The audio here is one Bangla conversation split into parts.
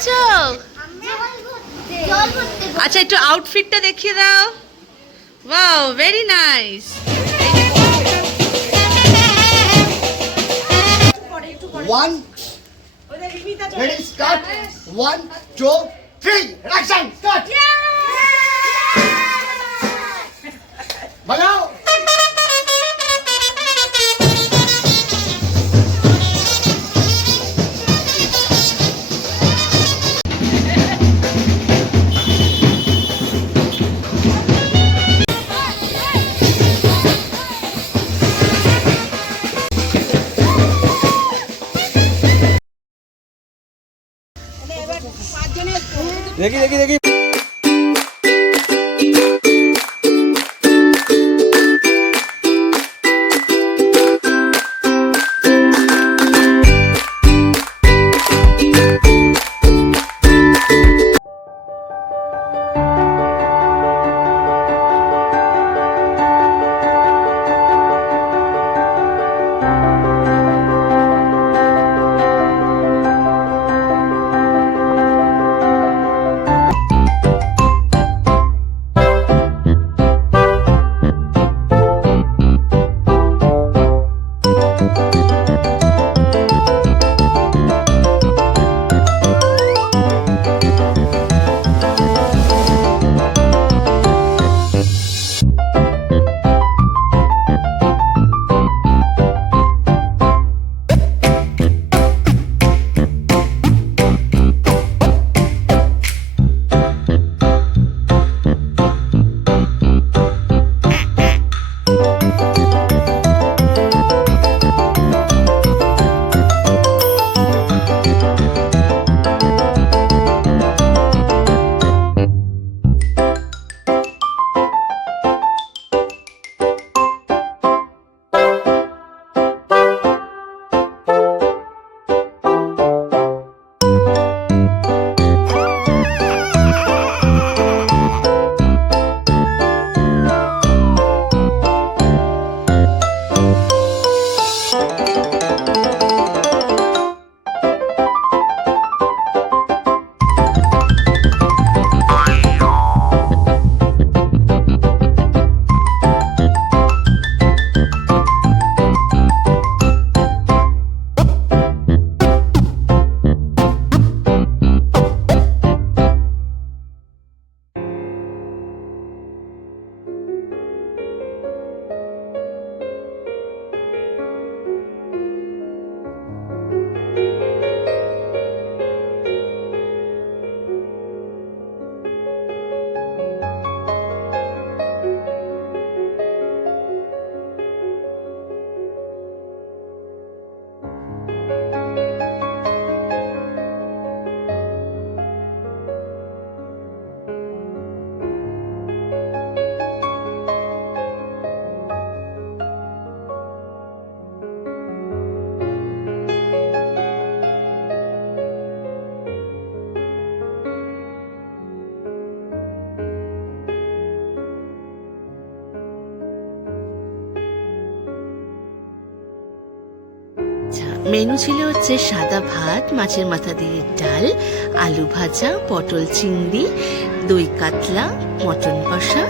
করছো? আচ্ছা একটু আউটফিটটা দেখিয়ে দাও। Wow, very nice. One, ready, start. 1, 2, 3, action, start. Bajao. দেখি দেখি দেখি মেনু ছিল হচ্ছে সাদা ভাত, মাছের মাথা দিয়ে ডাল, আলু ভাজা, পটল চিংড়ি, দই কাতলা, মটন কষা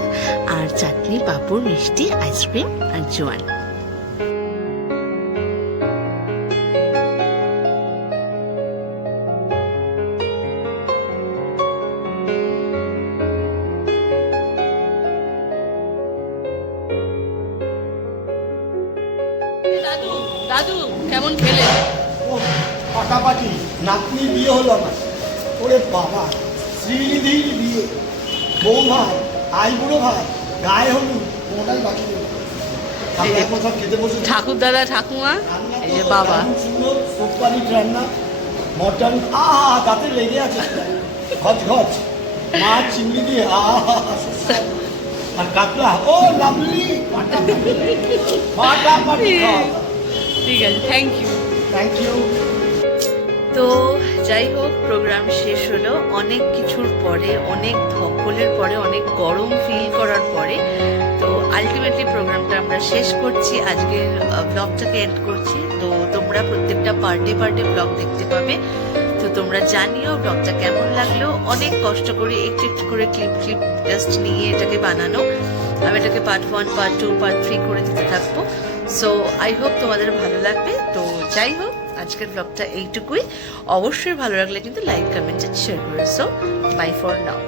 আর চাটনি, পাঁপড়, মিষ্টি, আইসক্রিম আর জোয়ান। দাদু দাদু কেমন খেলে? ও পাটাপাটি নাতনি বিয়ে হলো আমার। ওরে বাবা, শ্রীনিধির বিয়ে, বউ ভাই, আইবুড়ো ভাই, গায়ে হলুদ, ওটাই বাকি নেই। আমি এখন সব খেতে বসে ঠাকুর দাদা ঠাকুমা, এই যে বাবা। সুন্দর সোপারি রান্না, মটন, তাতে লেগে আছে ঘচ ঘচ, মাছ চিংড়ি দিয়ে আর কাতলা, ও লাভলি, পাটাপাটি। ঠিক আছে, থ্যাংক ইউ। Thank you. তো যাই হোক, প্রোগ্রাম শেষ হলো অনেক কিছুর পরে, অনেক ধকলের পরে, অনেক গরম ফিল করার পরে। তো আলটিমেটলি প্রোগ্রামটা আমরা শেষ করছি, আজকের ব্লগটাকে এন্ড করছি। তো তোমরা প্রত্যেকটা পার্টে পার্টে ব্লগ দেখতে পাবে। তো তোমরা জানিও ব্লগটা কেমন লাগলো। অনেক কষ্ট করে একটু একটু করে ক্লিপ জাস্ট নিয়ে এটাকে বানানো। আমি এটাকে পার্ট 1, পার্ট 2, পার্ট 3 করে দিতে থাকবো। সো আই হোপ তোমাদের ভালো লাগবে। তো যাই হোক, আজকের ব্লগটা এইটুকুই। অবশ্যই ভালো লাগলে কিন্তু লাইক, কমেন্ট, শেয়ার করে। So bye for now.